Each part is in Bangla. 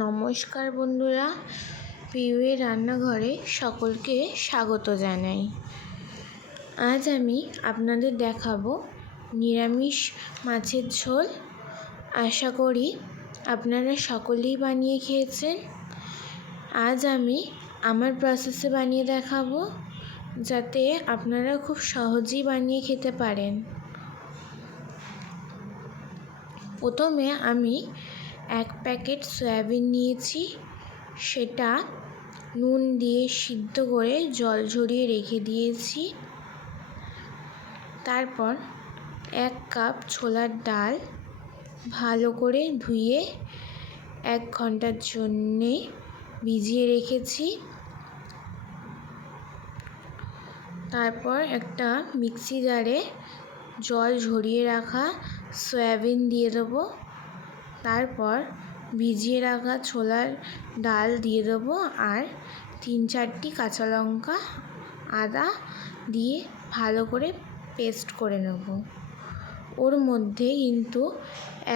নমস্কার বন্ধুরা, পিউয়ের রান্নাঘরে সকলকে স্বাগত জানাই। আজ আমি আপনাদের দেখাবো নিরামিষ মাছের ঝোল। আশা করি আপনারা সকলেই বানিয়ে খেয়েছেন। আজ আমি আমার প্রসেসে বানিয়ে দেখাবো, যাতে আপনারা খুব সহজেই বানিয়ে খেতে পারেন। প্রথমে আমি 1 প্যাকেট সয়াবিন নিয়েছি, সেটা নুন দিয়ে সিদ্ধ করে জল ঝরিয়ে রেখে দিয়েছি। তারপর 1 কাপ ছোলার ডাল ভালো করে ধুয়ে 1 ঘন্টার জন্যে ভিজিয়ে রেখেছি। তারপর একটা মিক্সি জারে জল ঝরিয়ে রাখা সয়াবিন দিয়ে দেবো। তারপর ভিজিয়ে রাখা ছোলার ডাল দিয়ে দেবো আর 3-4টি কাঁচা লঙ্কা, আদা দিয়ে ভালো করে পেস্ট করে নেব। ওর মধ্যে কিন্তু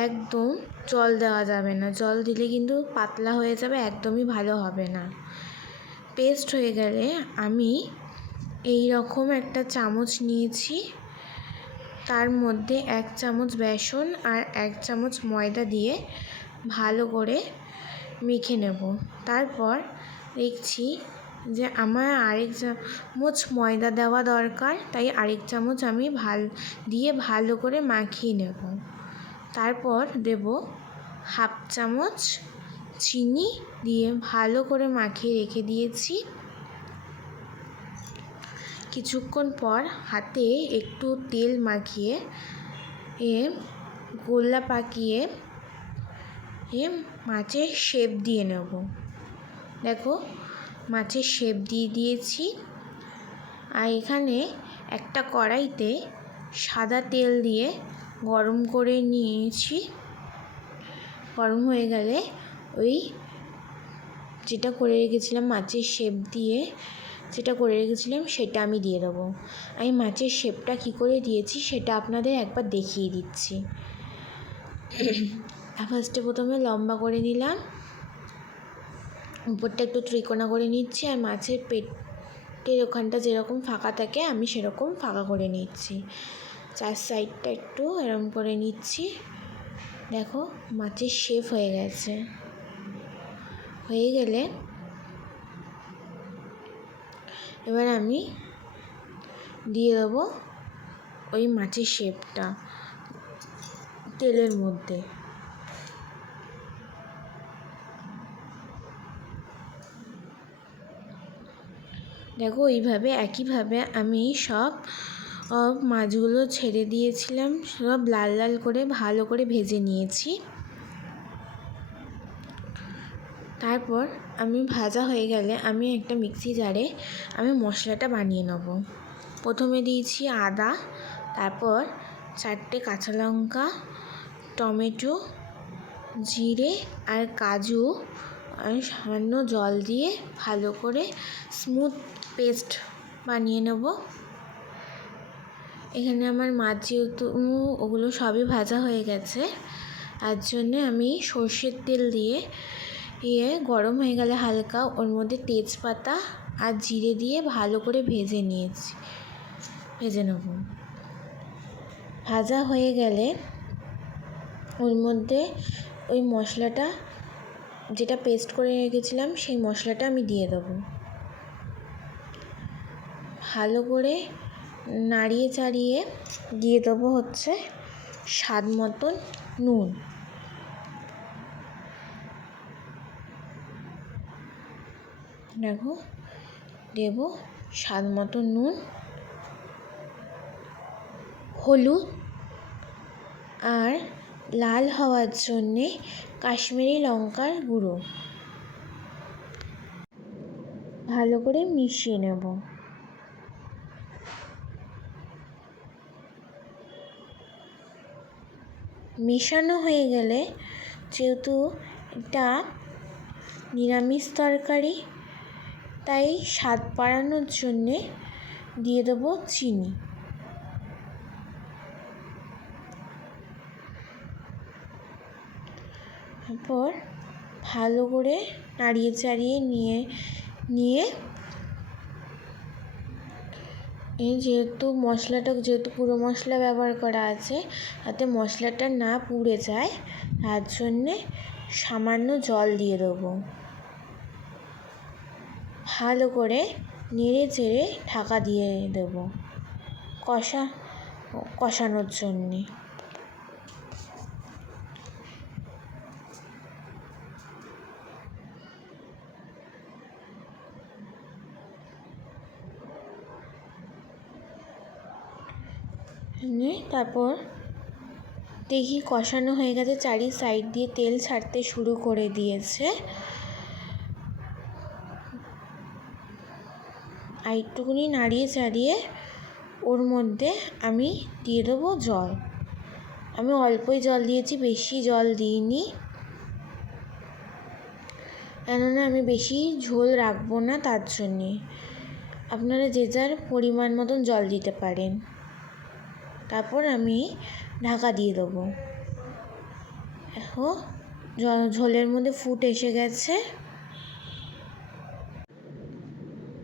একদম জল দেওয়া যাবে না, জল দিলে কিন্তু পাতলা হয়ে যাবে, একদমই ভালো হবে না। পেস্ট হয়ে গেলে আমি এই রকম একটা চামচ নিয়েছি, তার মধ্যে 1 চামচ বেসন আর 1 চামচ ময়দা দিয়ে ভালো করে মেখে নেব। তারপর দেখছি যে আমার আরেক চামচ ময়দা দেওয়া দরকার, তাই আরেক চামচ আমি দিয়ে ভালো করে মাখিয়ে নেব। তারপর দেব 1/2 চামচ চিনি দিয়ে ভালো করে মাখিয়ে রেখে দিয়েছি। কিছুক্ষণ পর হাতে একটু তেল মাখিয়ে গোলা পাকিয়ে মাছের শেপ দিয়ে নেব। দেখো, মাছের শেপ দিয়ে দিয়েছি। আর এখানে একটা কড়াইতে সাদা তেল দিয়ে গরম করে নিয়েছি। গরম হয়ে গেলে ওই যেটা করে রেখেছিলাম মাছের শেপ দিয়ে যেটা করে রেখেছিলাম সেটা আমি দিয়ে দেবো। আমি মাছের শেপটা কী করে দিয়েছি সেটা আপনাদের একবার দেখিয়ে দিচ্ছি। ফার্স্টে প্রথমে লম্বা করে নিলাম, উপরটা একটু ত্রিকোণা করে নিচ্ছি, আর মাছের পেটের ওখানটা যেরকম ফাঁকা থাকে আমি সেরকম ফাঁকা করে নিচ্ছি। 4 সাইডটা একটু এরকম করে নিচ্ছি। দেখো, মাছের শেপ হয়ে গেছে। হয়ে গেলে এবার আমি দিয়ে দেবো ওই মাছের শেপটা তেলের মধ্যে। দেখো, এইভাবে একইভাবে আমি সব মাছগুলো ছেড়ে দিয়েছিলাম, সব লাল লাল করে ভালো করে ভেজে নিয়েছি। তারপর আমি ভাজা হয়ে গেলে আমি একটা মিক্সি জারে আমি মশলাটা বানিয়ে নেব। প্রথমে দিয়েছি আদা, তারপর 4টে কাঁচা লঙ্কা, টমেটো, জিরে আর কাজু আর সামান্য জল দিয়ে ভালো করে স্মুথ পেস্ট বানিয়ে নেব। এখানে আমার মাছ যেহেতু ওগুলো সবই ভাজা হয়ে গেছে, তার জন্যে আমি সর্ষের তেল দিয়ে গরম হয়ে গেলে হালকা ওর মধ্যে তেজপাতা আর জিরে দিয়ে ভালো করে ভেজে নেব। ভাজা হয়ে গেলে ওর মধ্যে ওই মশলাটা যেটা পেস্ট করে রেখেছিলাম সেই মশলাটা আমি দিয়ে দেবো। ভালো করে নাড়িয়ে চাড়িয়ে দিয়ে দেবো হচ্ছে স্বাদ মতন নুন। দেখো, দেব স্বাদ মতো নুন, হলুদ আর লাল হওয়ার জন্যে কাশ্মীরি লঙ্কার গুঁড়ো ভালো করে মিশিয়ে নেব। মেশানো হয়ে গেলে, যেহেতু এটা নিরামিষ তরকারি, তাই স্বাদ বাড়ানোর জন্যে দিয়ে দেবো চিনি। তারপর ভালো করে নাড়িয়ে চাড়িয়ে নিয়ে যেহেতু গুঁড়ো মশলা ব্যবহার করা আছে, যাতে মশলাটা না পুড়ে যায় তার জন্যে সামান্য জল দিয়ে দেবো। ভালো করে নেড়ে চেড়ে ঢাকা দিয়ে দেবো কষানোর জন্যে। তারপর দেখি কষানো হয়ে গেছে, চারি সাইড দিয়ে তেল ছাড়তে শুরু করে দিয়েছে। আর একটুখানি নাড়িয়ে চাড়িয়ে ওর মধ্যে আমি দিয়ে দেবো জল। আমি অল্পই জল দিয়েছি, বেশি জল দিইনি, কেননা আমি বেশি ঝোল রাখবো না, তার জন্যে। আপনারা যে যার পরিমাণ মতন জল দিতে পারেন। তারপর আমি ঢাকা দিয়ে দেবো। দেখো ঝোলের মধ্যে ফুট এসে গেছে।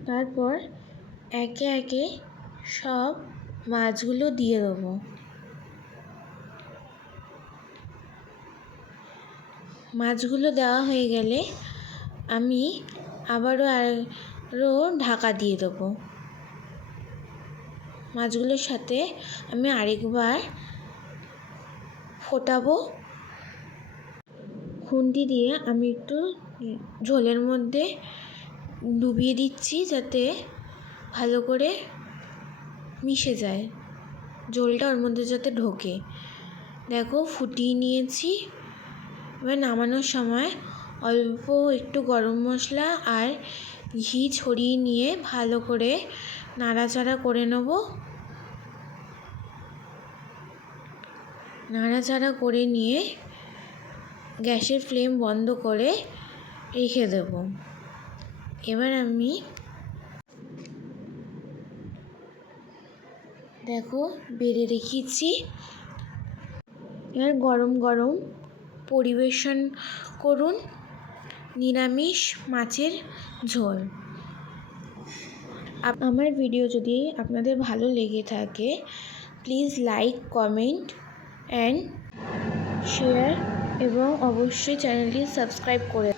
তারপর একে একে সব মাছগুলো দিয়ে দেবো। মাছগুলো দেওয়া হয়ে গেলে আমি আরও ঢাকা দিয়ে দেবো। মাছগুলোর সাথে আমি আরেকবার ফোটাবো। খুন্তি দিয়ে আমি একটু ঝোলের মধ্যে ডুবিয়ে দিচ্ছি, যাতে ভালো করে মিশে যায়, ঝোলটা ওর মধ্যে যাতে ঢোকে। দেখো ফুটিয়ে নিয়েছি। এবার নামানোর সময় অল্প একটু গরম মশলা আর ঘি ছড়িয়ে নিয়ে ভালো করে নাড়াচাড়া করে নেব। নাড়াচাড়া করে নিয়ে গ্যাসের ফ্লেম বন্ধ করে রেখে দেব। এবার আমি দেখো বেড়ে রেখেছি। এবার গরম গরম পরিবেশন করুন নিরামিষ মাছের ঝোল। আমার ভিডিও যদি আপনাদের ভালো লেগে থাকে, please like, comment and share এবং অবশ্যই চ্যানেলটি সাবস্ক্রাইব করে